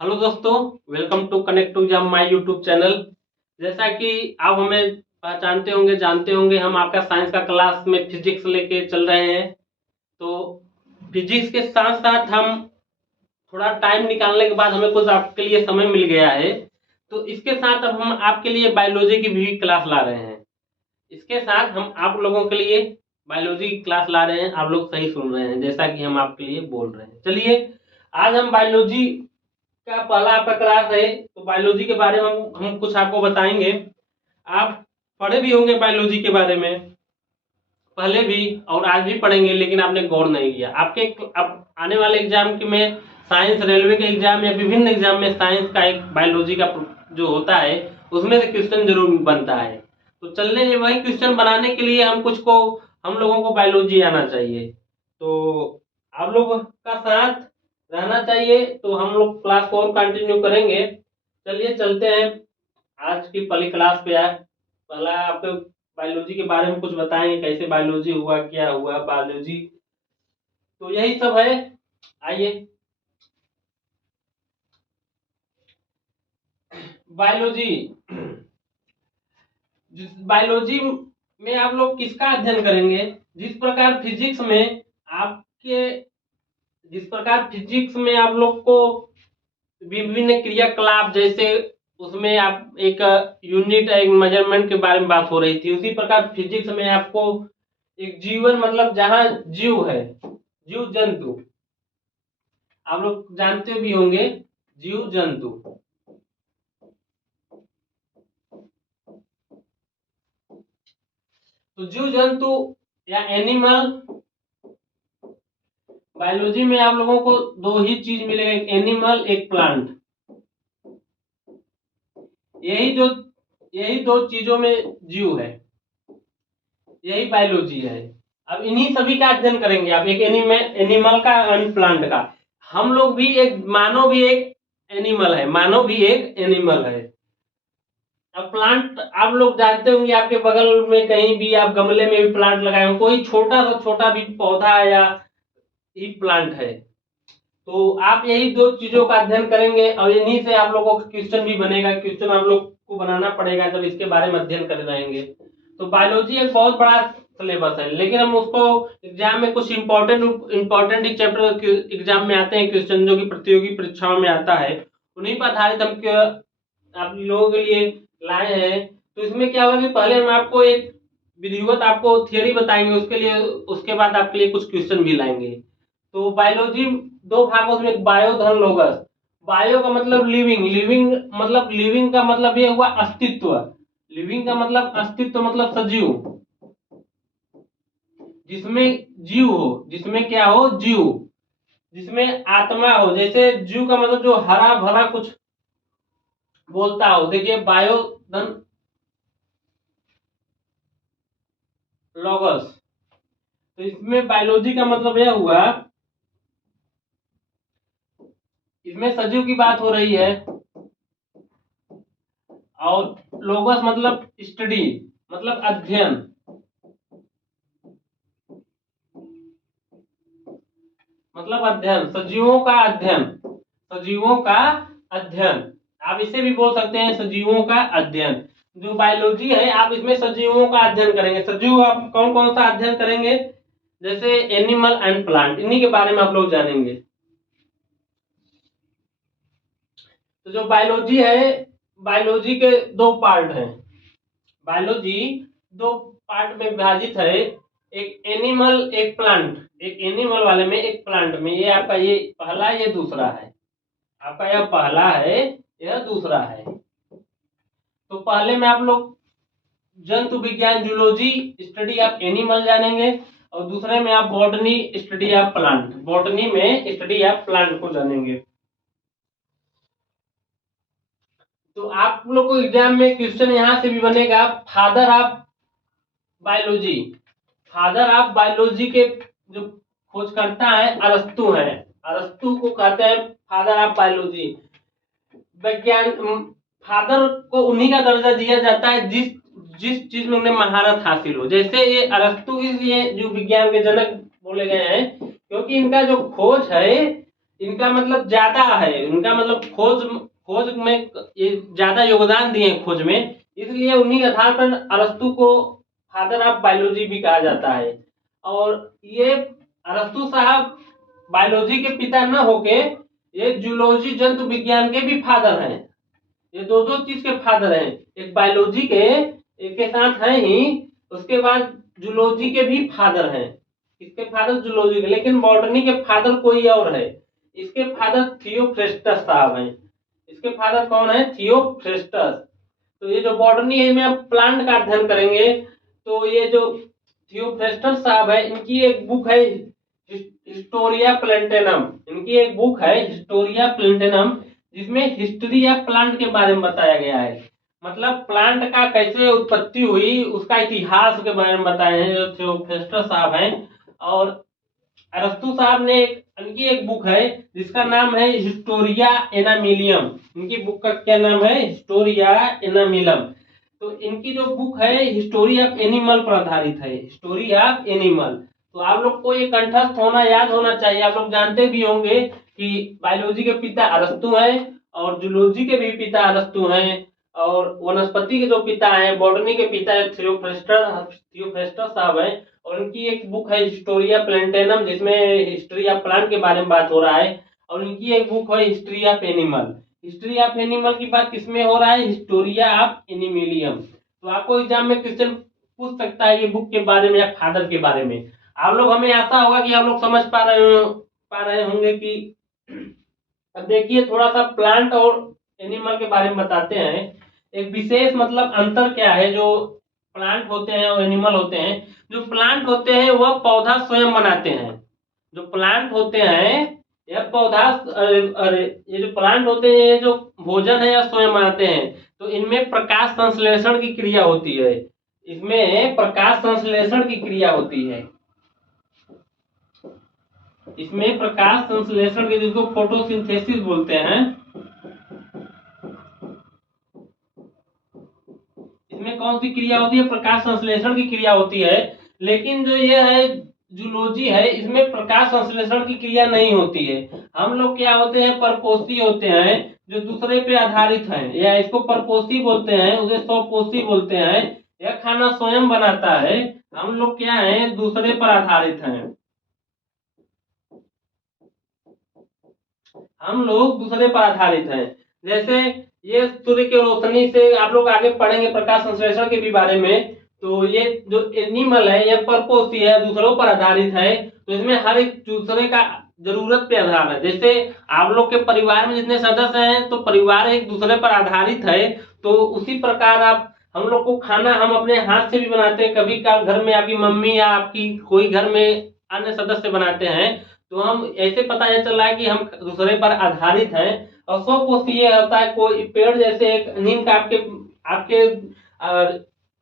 Hello दोस्तों, welcome to Connect to Exam my YouTube channel. जैसा कि आप हमें पहचानते होंगे, जानते होंगे, हम आपका साइंस का क्लास में फिजिक्स लेके चल रहे हैं। तो फिजिक्स के साथ साथ हम थोड़ा टाइम निकालने के बाद हमें कुछ आपके लिए समय मिल गया है, तो इसके साथ अब हम आपके लिए बायोलॉजी की भी क्लास ला रहे हैं। इसके साथ हम आप लोगों के लिए बायोलॉजी की क्लास ला रहे हैं। आप लोग सही सुन रहे हैं, जैसा कि हम आपके लिए बोल रहे हैं। चलिए, आज हम बायोलॉजी का पहला आपका क्लास है, तो बायोलॉजी के बारे में हम कुछ आपको बताएंगे। आप पढ़े भी होंगे बायोलॉजी के बारे में, पहले भी और आज भी पढ़ेंगे, लेकिन आपने गौर नहीं किया। आपके अब आने वाले एग्जाम के में साइंस, रेलवे के एग्जाम या विभिन्न एग्जाम में साइंस का एक बायोलॉजी का जो होता है, उसमें से क्वेश्चन जरूर बनता है। तो चलने वही क्वेश्चन बनाने के लिए हम लोगों को बायोलॉजी आना चाहिए। तो आप लोग का साथ रहना चाहिए, तो हम लोग क्लास को और कंटिन्यू करेंगे। चलिए चलते हैं आज की पहली क्लास पे। आए पहला आपको बायोलॉजी के बारे में कुछ बताएंगे, कैसे बायोलॉजी हुआ, क्या हुआ बायोलॉजी, तो यही सब है। आइए, बायोलॉजी। बायोलॉजी में आप लोग किसका अध्ययन करेंगे? जिस प्रकार फिजिक्स में आपके जिस प्रकार फिजिक्स में आप लोग को विभिन्न क्रियाकलाप, जैसे उसमें आप एक यूनिट, एक मेजरमेंट के बारे में बात हो रही थी, उसी प्रकार फिजिक्स में आपको एक जीवन, मतलब जहां जीव है, जीव जंतु, आप लोग जानते भी होंगे, जीव जंतु। तो जीव जंतु या एनिमल, बायोलॉजी में आप लोगों को दो ही चीज मिलेगा, एक एनिमल, एक प्लांट। यही जो यही दो चीजों में जीव है, यही बायोलॉजी है। अब इन्हीं सभी का अध्ययन करेंगे आप, एक एनिमल का और प्लांट का। हम लोग भी एक मानव भी एक एनिमल है, मानव भी एक एनिमल है। अब प्लांट आप लोग जानते होंगे, आपके बगल में कहीं भी आप गमले में भी प्लांट लगाए हो, कोई छोटा सा छोटा भी पौधा या ही प्लांट है। तो आप यही दो चीजों का अध्ययन करेंगे और इन्हीं से आप लोगों का क्वेश्चन भी बनेगा। क्वेश्चन आप लोग को बनाना पड़ेगा जब इसके बारे में अध्ययन कर रहेंगे। तो बायोलॉजी एक बहुत बड़ा सिलेबस है, लेकिन हम उसको एग्जाम में कुछ इंपॉर्टेंट चैप्टर एग्जाम में आते हैं क्वेश्चन, जो कि प्रतियोगी परीक्षाओं में आता है, उन्हीं पर आधारित हम आप लोगों के लिए लाए हैं। तो इसमें क्या होगा कि पहले हम आपको एक विधिवत आपको थियरी बताएंगे, उसके बाद आपके लिए कुछ क्वेश्चन भी लाएंगे। तो बायोलॉजी दो भागों में, बायो धन लोगस। बायो का मतलब लिविंग, लिविंग का मतलब ये हुआ अस्तित्व, लिविंग का मतलब अस्तित्व, मतलब सजीव, जिसमें जीव हो, जिसमें क्या हो, जीव, जिसमें आत्मा हो। जैसे जीव का मतलब जो हरा भरा कुछ बोलता हो। देखिए, बायो धन लॉगस, तो इसमें बायोलॉजी का मतलब यह हुआ, इसमें सजीव की बात हो रही है, और लोगस मतलब स्टडी, मतलब अध्ययन, मतलब अध्ययन, सजीवों का अध्ययन, सजीवों का अध्ययन। आप इसे भी बोल सकते हैं सजीवों का अध्ययन। जो बायोलॉजी है, आप इसमें सजीवों का अध्ययन करेंगे। सजीव आप कौन कौन सा अध्ययन करेंगे? जैसे एनिमल एंड प्लांट, इन्हीं के बारे में आप लोग जानेंगे। तो जो बायोलॉजी है, बायोलॉजी के दो पार्ट हैं। बायोलॉजी दो पार्ट में विभाजित है, एक एनिमल, एक प्लांट। एक एनिमल वाले में, एक प्लांट में। ये आपका ये पहला, ये दूसरा है। आपका यह पहला है, यह दूसरा है। तो पहले में आप लोग जंतु विज्ञान, जूलॉजी स्टडी ऑफ एनिमल जानेंगे, और दूसरे में आप botany study of plant, botany में स्टडी ऑफ प्लांट को जानेंगे। तो आप लोग को एग्जाम में क्वेश्चन यहां से भी बनेगा, father of biology. Father of biology के जो खोज करता है, अरस्तु है। अरस्तु को कहते हैं फादर ऑफ बायोलॉजी। विज्ञान फादर को उन्हीं का दर्जा दिया जाता है जिस जिस चीज में उन्हें महारत हासिल हो। जैसे ये अरस्तु इसलिए जो विज्ञान के जनक बोले गए हैं, क्योंकि इनका जो खोज है, इनका मतलब ज्यादा है, इनका मतलब खोज खोज में ये ज्यादा योगदान दिए हैं खोज में, इसलिए उन्हीं के आधार पर अरस्तु को फादर ऑफ बायोलॉजी भी कहा जाता है। और ये अरस्तु साहब बायोलॉजी के पिता न होके ये जूलॉजी जंतु विज्ञान के भी फादर हैं। ये दो दो चीज के फादर हैं, एक बायोलॉजी के एक के साथ हैं ही, उसके बाद जूलॉजी के भी फादर हैं। इसके फादर जूलॉजी के, लेकिन बॉटनी के फादर कोई और है। इसके फादर थियोफ्रेस्टस साहब हैं। इसके फादर कौन है? थियोफ्रेस्टस। तो ये जो बॉटनी है, में आप प्लांट का अध्ययन करेंगे तो ये जो थियोफ्रेस्टस साहब है, इनकी एक बुक है हिस्टोरिया प्लेंटेनम। इनकी एक बुक है हिस्टोरिया प्लेंटेनम, जिसमें हिस्ट्री ऑफ प्लांट के बारे में बताया गया है। मतलब प्लांट का कैसे उत्पत्ति हुई, उसका इतिहास के बारे में बताए हैं जो थियोफ्रेस्टस साहब हैं। और अरस्तु साहब ने इनकी एक बुक है जिसका नाम है हिस्टोरिया एनामिलियम। इनकी बुक का क्या नाम है? हिस्टोरिया एनामिलम। तो इनकी जो बुक है हिस्टोरी ऑफ एनिमल पर आधारित है, हिस्टोरी ऑफ एनिमल। तो आप लोग को ये कंठस्थ होना, याद होना चाहिए। आप लोग जानते भी होंगे कि बायोलॉजी के पिता अरस्तु हैं और जूलॉजी के भी पिता अरस्तु हैं, और वनस्पति के जो पिता हैं, बॉटनी के पिता थियोफ्रेस्टस साहब हैं। और उनकी एक बुक है हिस्टोरिया प्लेंटेनम, जिसमें हिस्ट्री ऑफ प्लांट के बारे में बात हो रहा है। और उनकी एक बुक है history of animal. History of animal की बात किसमें हो रहा है? Historia of Animalium. तो आपको एग्जाम में क्वेश्चन पूछ सकता है ये बुक के बारे में या फादर के बारे में। आप लोग, हमें आशा होगा कि आप लोग समझ पा रहे होंगे कि अब देखिए थोड़ा सा प्लांट और एनिमल के बारे में बताते हैं। एक विशेष मतलब अंतर क्या है जो प्लांट होते हैं और एनिमल होते हैं। जो प्लांट होते हैं वह पौधा स्वयं बनाते हैं। जो प्लांट होते हैं यह पौधा, अरे ये जो प्लांट होते हैं, ये जो भोजन है यह स्वयं बनाते हैं। तो इनमें प्रकाश संश्लेषण की क्रिया होती है। इसमें प्रकाश संश्लेषण की क्रिया होती है। इसमें प्रकाश संश्लेषण के, जिसको फोटोसिंथेसिस बोलते हैं, इसमें कौन सी क्रिया होती है? प्रकाश संश्लेषण की क्रिया होती है। लेकिन जो ये है जूलॉजी है, इसमें प्रकाश संश्लेषण की क्रिया नहीं होती है। हम लोग क्या होते हैं? परपोषी होते हैं, जो दूसरे पे आधारित हैं, या इसको परपोषी बोलते हैं, उसे स्वपोषी बोलते हैं। यह खाना स्वयं बनाता है। हम लोग क्या है? दूसरे पर आधारित हैं। हम लोग दूसरे पर आधारित हैं। जैसे ये सूर्य की रोशनी से, आप लोग आगे पढ़ेंगे प्रकाश संश्लेषण के भी बारे में। तो ये जो एनिमल है यह परपोषी है, दूसरों पर आधारित है। तो इसमें हर एक दूसरे का जरूरत पे आधार है। जैसे आप लोग के परिवार में जितने सदस्य हैं, तो परिवार एक दूसरे पर आधारित है। तो उसी प्रकार आप, हम लोग को खाना हम अपने हाथ से भी बनाते हैं। कभी का घर में आपकी मम्मी या आपकी कोई घर में अन्य सदस्य बनाते हैं, तो हम ऐसे पता चल रहा है कि हम दूसरे पर आधारित हैं। और स्वपोषी ये होता है, कोई पेड़, जैसे एक नीम का आपके आपके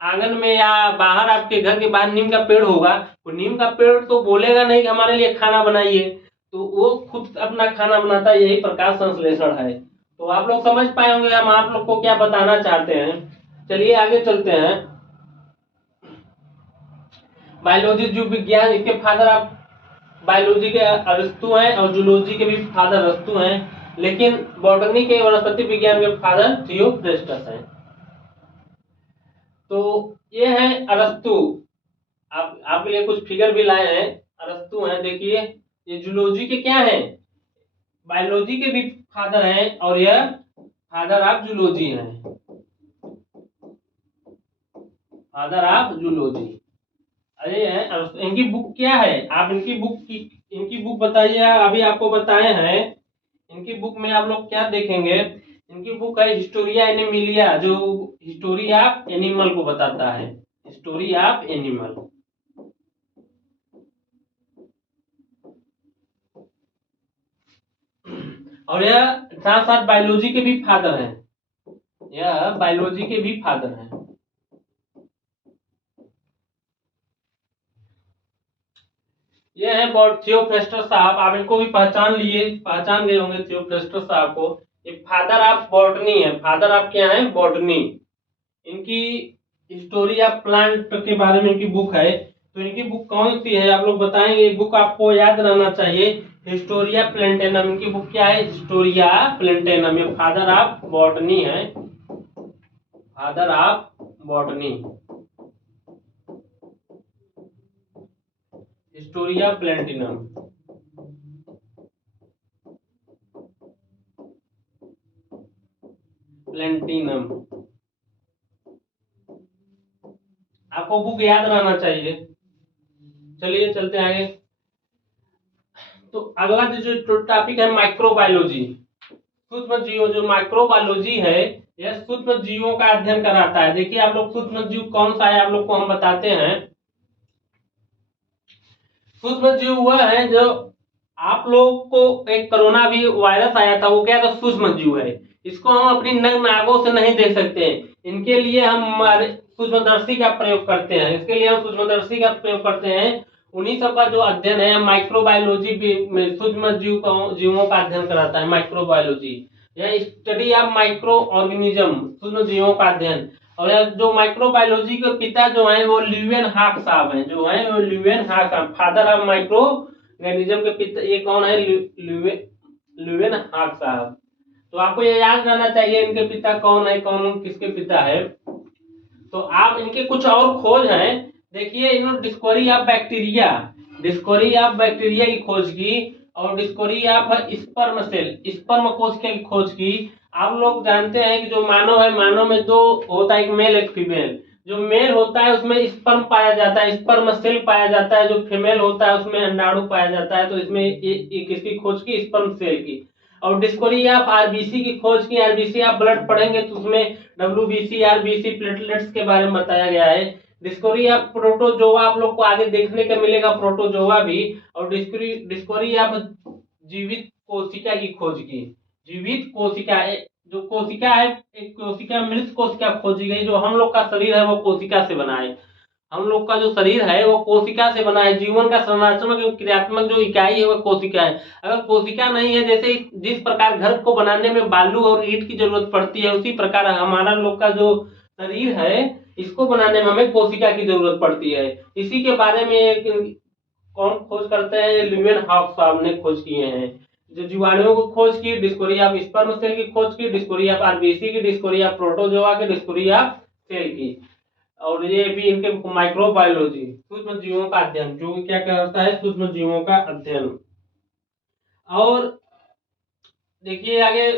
आंगन में या बाहर, आपके घर के बाहर नीम का पेड़ होगा। वो नीम का पेड़ तो बोलेगा नहीं कि हमारे लिए खाना बनाइए, तो वो खुद अपना खाना बनाता है। यही प्रकाश संश्लेषण है। तो आप लोग समझ पाए होंगे हम आप लोग को क्या बताना चाहते हैं। चलिए आगे चलते हैं। बायोलॉजी जीव विज्ञान, इसके फादर आप बायोलॉजी के अरस्तु हैं और जूलॉजी के भी फादर अरस्तु हैं। लेकिन बॉटनी के, वनस्पति विज्ञान के फादर थियोफ्रेस्टस हैं। तो ये है अरस्तु। आप आपके लिए कुछ फिगर भी लाए हैं, अरस्तु हैं। देखिए ये जूलॉजी के क्या हैं? बायोलॉजी के भी फादर हैं, और यह फादर ऑफ जूलॉजी हैं। Father of zoology. अरे इनकी बुक क्या है? आप इनकी बुक बताइए। अभी आपको बताए हैं। इनकी बुक में आप लोग क्या देखेंगे? इनकी बुक है हिस्टोरिया एनिमिलिया, जो हिस्टोरी ऑफ एनिमल को बताता है। History of animal. और यह साथ साथ बायोलॉजी के भी फादर हैं। यह बायोलॉजी के भी फादर हैं। ये है थियोफ्रेस्टस साहब। आप इनको भी पहचान गए होंगे थियोफ्रेस्टस साहब को। ये फादर ऑफ बॉटनी है। फादर ऑफ क्या है? बॉटनी। इनकी हिस्टोरी ऑफ प्लांट के बारे में इनकी बुक है। तो इनकी बुक कौन सी है आप लोग बताएंगे? बुक आपको याद रहना चाहिए। हिस्टोरिया प्लेंटेनम, इनकी बुक क्या है? हिस्टोरिया प्लेंटेनम। ये फादर ऑफ बॉटनी है, फादर ऑफ बॉटनी, हिस्टोरिया प्लेंटिनम। प्लेंटिनम आपको बुक याद रहना चाहिए। चलिए चलते हैं आगे। तो अगला जो टॉपिक है माइक्रोबायोलॉजी, सूक्ष्म जीव। जो माइक्रोबायोलॉजी है यह सूक्ष्म जीवों का अध्ययन कराता है। देखिए आप लोग, सूक्ष्म जीव कौन सा है आप लोग को हम बताते हैं। सूक्ष्म जीव वह है जो आप लोग को एक कोरोना भी वायरस आया था, वो क्या था? सूक्ष्म जीव है। इसको हम अपनी नग्न आंखों से नहीं देख सकते हैं, इनके लिए हम हमारे सूक्ष्मदर्शी का प्रयोग करते हैं। इसके लिए हम सूक्ष्मदर्शी का प्रयोग करते हैं। उन्हीं सब का जो अध्ययन है माइक्रोबायोलॉजी में सूक्ष्म जीवों का अध्ययन कराता है माइक्रोबायोलॉजी। यह स्टडी ऑफ माइक्रो ऑर्गेनिज्म, सूक्ष्म जीवों का अध्ययन। और जो माइक्रोबायोलॉजी के पिता जो है वो ल्यूएन हाक साहब हैं, जो है वो ल्यूएन हाक साहब, फादर ऑफ माइक्रो ऑर्गेनिज्म के पिता ये कौन है? ल्यूएन हाक साहब। तो आपको ये याद रहना चाहिए इनके पिता कौन है, कौन किसके पिता है। तो आप इनके कुछ और खोज हैं। देखिए इन्होंने discovery of bacteria, discovery of bacteria की खोज की, और discovery of sperm cell, sperm कोशिका की खोज की। आप लोग जानते हैं कि जो मानव है, मानव में दो होता है, एक मेल एक फीमेल। जो मेल होता है उसमें स्पर्म पाया जाता है, स्पर्म सेल पाया जाता है। जो फीमेल होता है उसमें अंडाणु पाया जाता है। तो इसमें किसकी खोज की? स्पर्म सेल की। और डिस्कवरी ऑफ आरबीसी की खोज की। आरबीसी आप ब्लड पढ़ेंगे तो उसमें डब्ल्यूबीसी आरबीसी प्लेटलेट्स के बारे में बताया गया है। डिस्कवरी ऑफ प्रोटोजोआ आप लोग को आगे देखने का मिलेगा, प्रोटोजोआ भी। और डिस्कवरी ऑफ जीवित कोशिका की खोज की। जीवित कोशिका, जो कोशिका है, एक कोशिका मृत कोशिका खोजी गई। जो हम लोग का शरीर है वो कोशिका से बना है। हम लोग का जो शरीर है वो कोशिका से बना है। जीवन का संरचनात्मक एवं क्रियात्मक जो इकाई है वो कोशिका है। अगर कोशिका नहीं है, जैसे जिस प्रकार घर को बनाने में बालू और ईंट की जरूरत पड़ती है, उसी प्रकार हमारा लोग का जो शरीर है इसको बनाने में हमें कोशिका की जरूरत पड़ती है। इसी के बारे में एक कौन खोज करते हैं? ल्यूएन हॉक साहब ने खोज किए हैं। जो जीवाणुओं को खोज की, डिस्कवरी ऑफ स्पर्म सेल की खोज की, डिस्कवरी ऑफ आरबीसी की, डिस्कवरी ऑफ प्रोटोजोआ की, डिस्कवरी ऑफ सेल की। और ये भी इनके माइक्रोबायोलॉजी, सूक्ष्म जीवों का अध्ययन, जो क्या करता है? सूक्ष्म जीवों का अध्ययन। और देखिए आगे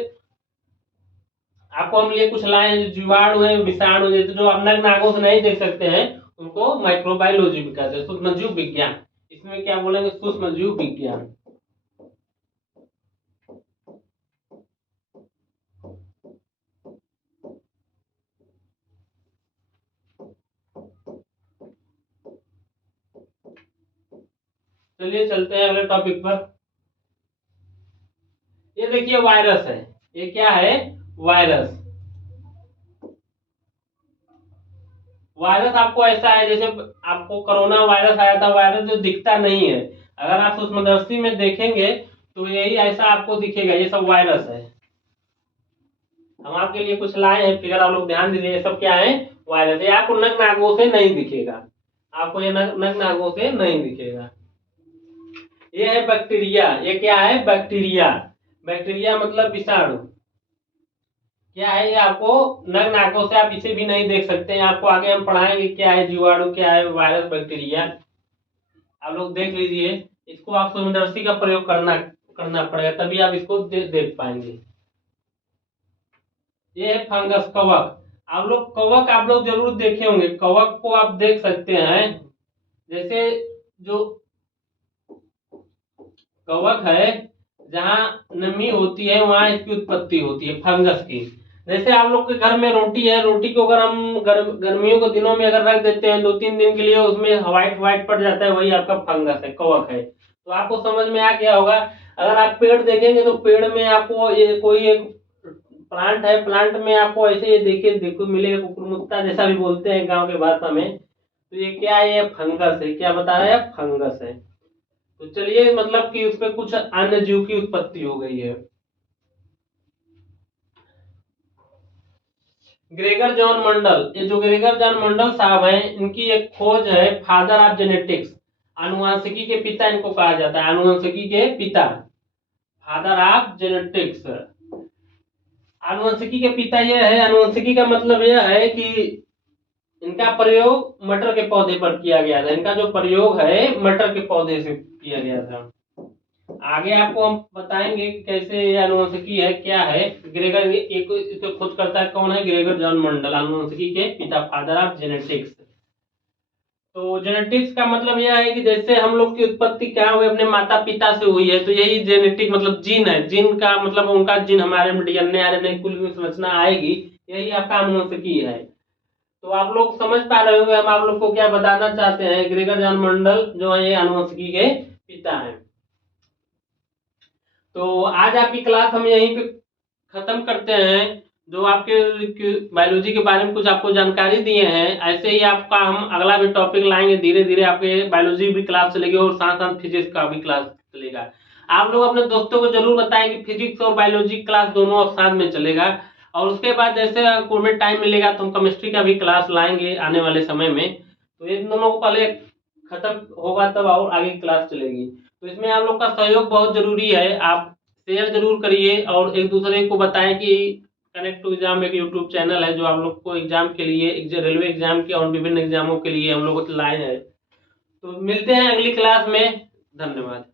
आपको हम लिए कुछ लाए हैं। जो जीवाणु है, विषाणु, जैसे जो आप नग्न आंखों से नहीं देख सकते हैं उनको माइक्रोबायोलॉजी भी कहते हैं, सूक्ष्म जीव विज्ञान। इसमें क्या बोलेंगे? सूक्ष्म जीव विज्ञान। चलिए चलते हैं अगले टॉपिक पर। ये देखिए वायरस है। ये क्या है? वायरस। वायरस आपको ऐसा है जैसे आपको कोरोना वायरस आया था, वायरस जो दिखता नहीं है। अगर आप सूक्ष्मदर्शी में देखेंगे तो यही ऐसा आपको दिखेगा, ये सब वायरस है। हम आपके लिए कुछ लाए हैं फिगर, आप लोग ध्यान दीजिए। ये सब क्या है? वायरस। ये आपको नग्न आंखों से नहीं दिखेगा, आपको ये नग्न आंखों से नहीं दिखेगा। ये है बैक्टीरिया। ये क्या है? बैक्टीरिया। बैक्टीरिया मतलब विषाणु। क्या है ये? आपको नग्न आंखों से आप इसे भी नहीं देख सकते हैं। आपको आगे हम पढ़ाएंगे क्या है जीवाणु, क्या है वायरस, बैक्टीरिया। आप लोग देख लीजिए। इसको आप सूक्ष्मदर्शी का प्रयोग करना करना पड़ेगा, तभी आप इसको देख पाएंगे। ये है फंगस, कवक। आप लोग कवक आप लोग जरूर देखे होंगे, कवक को आप देख सकते हैं। जैसे जो कवक है, जहाँ नमी होती है वहां इसकी उत्पत्ति होती है फंगस की। जैसे आप लोग के घर में रोटी है, रोटी को अगर हम गर्मियों के दिनों में अगर रख देते हैं 2-3 दिन के लिए, उसमें व्हाइट व्हाइट पड़ जाता है, वही आपका फंगस है, कवक है। तो आपको समझ में आ गया होगा। अगर आप पेड़ देखेंगे तो पेड़ में आपको ये कोई एक प्लांट है, प्लांट में आपको ऐसे ये देखिए देखो मिलेगा, कुकुरमुत्ता जैसा भी बोलते हैं गाँव के भाषा में। तो ये क्या है? ये फंगस है। क्या बता रहे हैं? फंगस है। तो चलिए, मतलब कि उसमें कुछ अन्य जीव की उत्पत्ति हो गई है। ग्रेगर जॉन मंडल, ये जो ग्रेगर जॉन मंडल साहब हैं, इनकी एक खोज है फादर ऑफ जेनेटिक्स। आनुवंशिकी के पिता इनको कहा जाता है, आनुवंशिकी के पिता, फादर ऑफ जेनेटिक्स। आनुवंशिकी के पिता यह है, आनुवंशिकी का मतलब यह है कि इनका प्रयोग मटर के पौधे पर किया गया था। इनका जो प्रयोग है मटर के पौधे से किया गया था। आगे आपको हम बताएंगे कि कैसे ये आनुवंशिकी है, क्या है। ग्रेगर एक इसको खोज करता है, कौन है? ग्रेगर जॉन मंडल, आनुवंशिकी के पिता, फादर ऑफ जेनेटिक्स। तो जेनेटिक्स का मतलब यह है कि जैसे हम लोग की उत्पत्ति क्या हुई, अपने माता पिता से हुई है, तो यही जेनेटिक मतलब जीन है। जीन का मतलब उनका जीन हमारे में डीएनए आरएनए कुल में संरचना आएगी, यही आपका आनुवंशिकी है। तो आप लोग समझ पा रहे होंगे हम आप लोग को क्या बताना चाहते हैं। ग्रेगर जॉन मंडल जो है ये आनुवंशिकी के पिता हैं। तो आज आपकी क्लास हम यहीं पे खत्म करते हैं। जो आपके बायोलॉजी के बारे में कुछ आपको जानकारी दिए हैं, ऐसे ही आपका हम अगला भी टॉपिक लाएंगे। धीरे धीरे आपके बायोलॉजी भी क्लास चलेगी और साथ साथ फिजिक्स का भी क्लास चलेगा। आप लोग अपने दोस्तों को जरूर बताएं कि फिजिक्स और बायोलॉजी क्लास दोनों अब साथ में चलेगा। और उसके बाद जैसे आपको में टाइम मिलेगा तो हम केमिस्ट्री का भी क्लास लाएंगे आने वाले समय में। तो इन दोनों को पहले खत्म होगा तब और आगे क्लास चलेगी। तो इसमें आप लोग का सहयोग बहुत जरूरी है। आप शेयर जरूर करिए और एक दूसरे को बताएं कि कनेक्ट टू एग्जाम एक यूट्यूब चैनल है जो आप लोग को एग्जाम के लिए, रेलवे एग्जाम के और विभिन्न एग्जामों के लिए हम लोग लाए हैं। तो मिलते हैं अगली क्लास में। धन्यवाद।